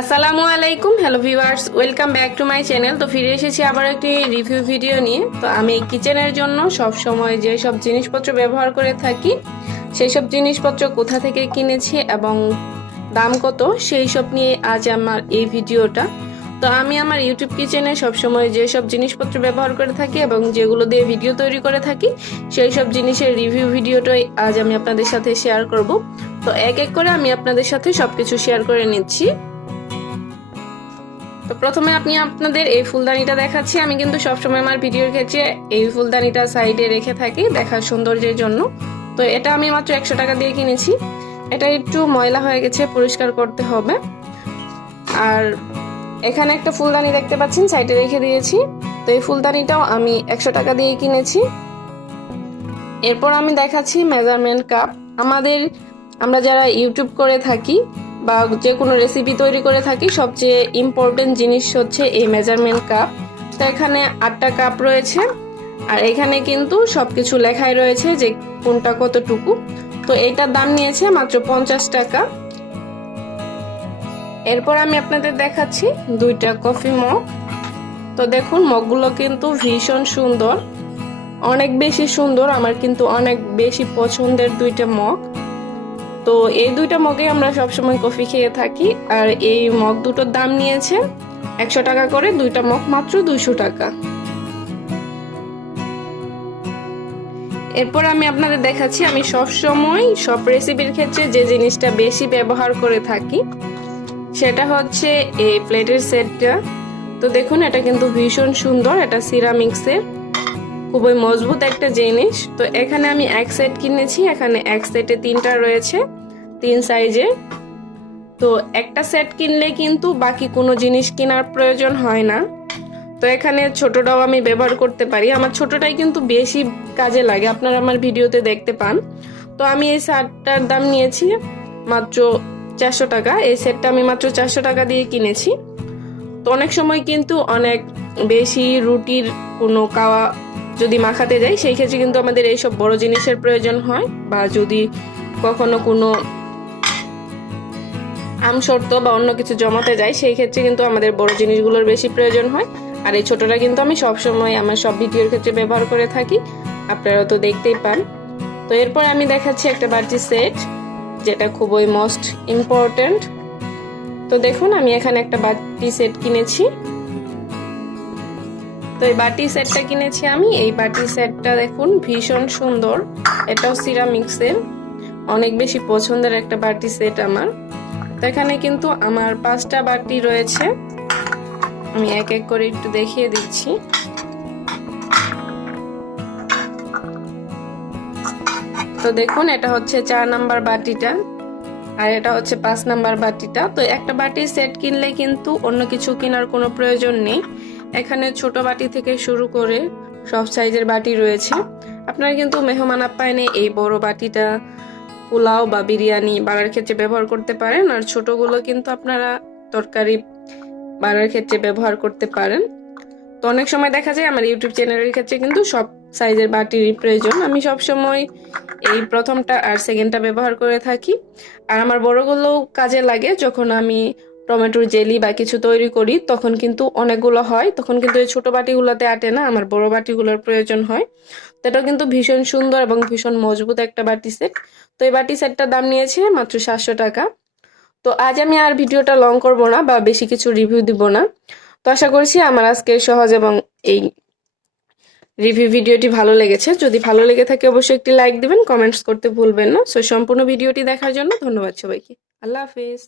আসসালামু আলাইকুম, hello viewers, welcome back to my channel. তো ফিরে এসেছি আবার একটি রিভিউ ভিডিও নিয়ে। তো আমি কিচেনের জন্য সব সময় যে সব জিনিসপত্র ব্যবহার করে থাকি সেই সব জিনিসপত্র কোথা থেকে কিনেছি এবং দাম কত সেই সব নিয়ে আজ আমার এই ভিডিওটা। তো আমি আমার ইউটিউব কিচেনে সবসময় যেসব জিনিসপত্র ব্যবহার করে থাকি এবং যেগুলো দিয়ে ভিডিও তৈরি করে থাকি সেই সব জিনিসের রিভিউ ভিডিওটাই আজ আমি আপনাদের সাথে শেয়ার করব। তো এক এক করে আমি আপনাদের সাথে সবকিছু শেয়ার করে নিচ্ছি। তো প্রথমে আপনাদের এই ফুলদানিটা দেখাচ্ছি। আমি কিন্তু সবসময় আমার ভিডিওর ক্ষেত্রে এই ফুলদানিটা সাইডে রেখে থাকি দেখার সৌন্দর্যের জন্য। তো এটা আমি মাত্র 100 টাকা দিয়ে কিনেছি। এটা একটু ময়লা হয়ে গেছে, পরিষ্কার করতে হবে। আর এখানে একটা ফুলদানি দেখতে পাচ্ছেন, সাইডে রেখে দিয়েছি। তো এই ফুলদানিটাও আমি 100 টাকা দিয়ে কিনেছি। এরপর আমি দেখাচ্ছি মেজারমেন্ট কাপ। আমরা যারা ইউটিউব করে থাকি বা যে কোনো রেসিপি তৈরি করে থাকি সবচেয়ে ইম্পর্টেন্ট জিনিস হচ্ছে এই মেজারমেন্ট কাপ। তো এখানে 8টা কাপ রয়েছে আর এখানে কিন্তু সবকিছু লেখাই রয়েছে যে কোনটা কতটুকু। তো এটার দাম নিয়েছে মাত্র 50 টাকা। এরপর আমি আপনাদের দেখাচ্ছি 2টা কফি মগ। তো দেখুন মগগুলো কিন্তু ভীষণ সুন্দর, অনেক বেশি সুন্দর। আমার কিন্তু অনেক বেশি পছন্দের 2টা মগ। তো এই 2টা মগে আমরা সবসময় কফি খেয়ে থাকি। আর এই মগ দুটোর দাম নিয়েছে 100 টাকা করে, 2টা মগ মাত্র 200 টাকা। এরপর আমি আপনাদের দেখাচ্ছি আমি সবসময় সব রেসিপির ক্ষেত্রে যে জিনিসটা বেশি ব্যবহার করে থাকি সেটা হচ্ছে এই প্লেটের সেটটা। তো দেখুন এটা কিন্তু ভীষণ সুন্দর, এটা সিরামিক্সের, খুবই মজবুত একটা জিনিস। তো এখানে আমি এক সেট কিনেছি। এখানে এক সেটে 3টা রয়েছে, 3 সাইজে। তো একটা সেট কিনলে কিন্তু বাকি কোনো জিনিস কেনার প্রয়োজন হয় না। তো এখানে ছোটটাও আমি ব্যবহার করতে পারি। আমার ছোটটাই কিন্তু বেশি কাজে লাগে, আপনারা আমার ভিডিওতে দেখতে পান। তো আমি এই সেটটার দাম নিয়েছি মাত্র 400 টাকা। এই সেটটা আমি মাত্র 400 টাকা দিয়ে কিনেছি। তো অনেক সময় কিন্তু অনেক বেশি রুটির কোনো কাওয়া যদি মাখাতে যাই সেই ক্ষেত্রে কিন্তু আমাদের এইসব বড় জিনিসের প্রয়োজন হয়, বা যদি কখনো কোনো আমশর্ত বা অন্য কিছু জমাতে যাই সেই ক্ষেত্রে কিন্তু আমাদের বড় জিনিসগুলোর বেশি প্রয়োজন হয়। আর এই ছোটটা কিন্তু আমি সবসময় আমার সব ভিডিওর ক্ষেত্রে ব্যবহার করে থাকি, আপনারা তো দেখতেই পান। তো এরপর আমি দেখাচ্ছি একটা বাটি সেট, যেটা খুবই মোস্ট ইম্পর্টেন্ট। তো দেখুন আমি এখানে একটা বাটি সেট কিনেছি। তো এই বাটি সেটটা কিনেছি আমি। এই বাটি সেটটা দেখুন ভীষণ সুন্দর, এটাও সিরামিক্সের, অনেক বেশি পছন্দের একটা বাটি সেট আমার। তো এখানে কিন্তু আমার 5টা বাটি রয়েছে, আমি এক এক করে একটু দেখিয়ে দিচ্ছি। তো দেখুন এটা হচ্ছে 4 নাম্বার বাটিটা আর এটা হচ্ছে 5 নাম্বার বাটিটা। তো একটা বাটির সেট কিনলে কিন্তু অন্য কিছু কেনার কোনো প্রয়োজন নেই। এখানে ছোট বাটি থেকে শুরু করে সব সাইজের বাটি রয়েছে। আপনারা কিন্তু মেহমান আপ্যায়নে এই বড় বাটিটা পোলাও বা বিরিয়ানি বাড়ার ক্ষেত্রে ব্যবহার করতে পারেন, আর ছোটগুলো কিন্তু আপনারা তরকারি বাড়ার ক্ষেত্রে ব্যবহার করতে পারেন। তো অনেক সময় দেখা যায় আমার ইউটিউব চ্যানেলের ক্ষেত্রে কিন্তু সব সাইজের বাটির প্রয়োজন। আমি সব সময় এই প্রথমটা আর সেকেন্ডটা ব্যবহার করে থাকি। আর আমার বড়গুলো কাজে লাগে যখন আমি টমেটোর জেলি বা কিছু তৈরি করি, তখন কিন্তু অনেকগুলো হয়, তখন কিন্তু এই ছোট বাটিগুলোতে আটে না, আমার বড় বাটিগুলোর প্রয়োজন হয়। তো এটাও কিন্তু ভীষণ সুন্দর এবং ভীষণ মজবুত একটা বাটি সেট। তো এই বাটি সেটটার দাম নিয়েছে মাত্র 700 টাকা। তো আজ আমি আর ভিডিওটা লং করব না বা বেশি কিছু রিভিউ দিব না। তো আশা করছি আমার আজকের সহজ এবং এই রিভিউ ভিডিওটি ভালো লেগেছে। যদি ভালো লেগে থাকে অবশ্যই একটি লাইক দিবেন, কমেন্টস করতে ভুলবেন না। সো সম্পূর্ণ ভিডিওটি দেখার জন্য ধন্যবাদ সবাইকে। আল্লাহ হাফেজ।